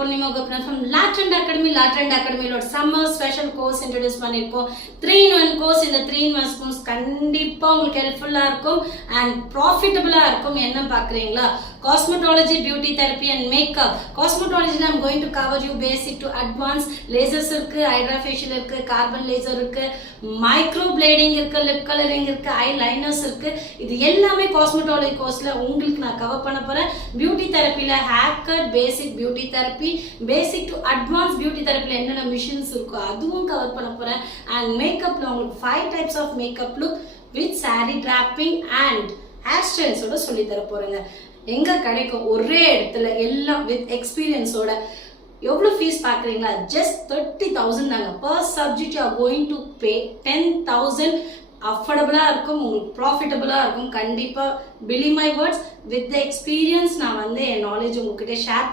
Purnima Gopinath from லாட்ரண்ட் அகாடமியோட summer special course introduce பண்ணியிருக்கோம். 3-in-1 course. இந்த 3-in-1 கோர்ஸ் கண்டிப்பா உங்களுக்கு ஹெல்ப்ஃபுல்லா இருக்கும் அண்ட் ப்ராஃபிட்டபிளா இருக்கும். என்ன பாக்குறீங்களா? Cosmetology, beauty therapy and makeup. Cosmetology I'm going to cover you basic to advanced. Lasers இருக்கு, hydrofacial இருக்கு, carbon laser இருக்கு, microblading இருக்கு, lip coloring இருக்கு, eyeliners இருக்கு. இது எல்லாமே cosmetology கோர்ஸ்ல உங்களுக்கு நான் கவர் பண்ண போறேன். பியூட்டி தெரப்பில hair cut, basic beauty therapy, basic to advanced beauty therapyல என்னென்ன மிஷின்ஸ் இருக்கோ அதுவும் கவர் பண்ண போறேன். and makeupல உங்களுக்கு 5 types of makeup look with saree draping and hair styles ஓட சொல்லி தர போறேங்க. எங்க கிடைக்கும்? ஒரே இடத்துல எல்லாம் வித் எக்ஸ்பீரியன்ஸோட. எவ்வளவு ஃபீஸ் பாக்குறீங்களா? ஜஸ்ட் 30,000 தாங்க. Per subject you are going to pay 10,000. அஃபோர்டபுளா இருக்கும், உங்களுக்கு ப்ராஃபிட்டபுளா இருக்கும். கண்டிப்பா believe my words, with experience நான் என் நாலேஜ் உங்ககிட்ட ஷேர்